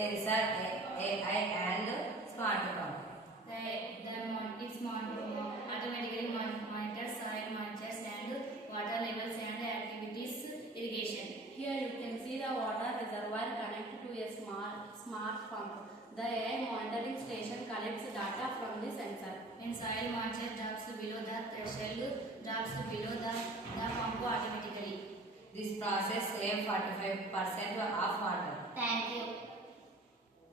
sensor, AI and smart pump. It's automatically monitors soil moisture and water levels and activities irrigation. Here you can see the water reservoir connected to a smart pump. The AI monitoring station collects data from the sensor. When soil moisture drops below the threshold, the pump automatically. This process saves 45% of water. Thank you.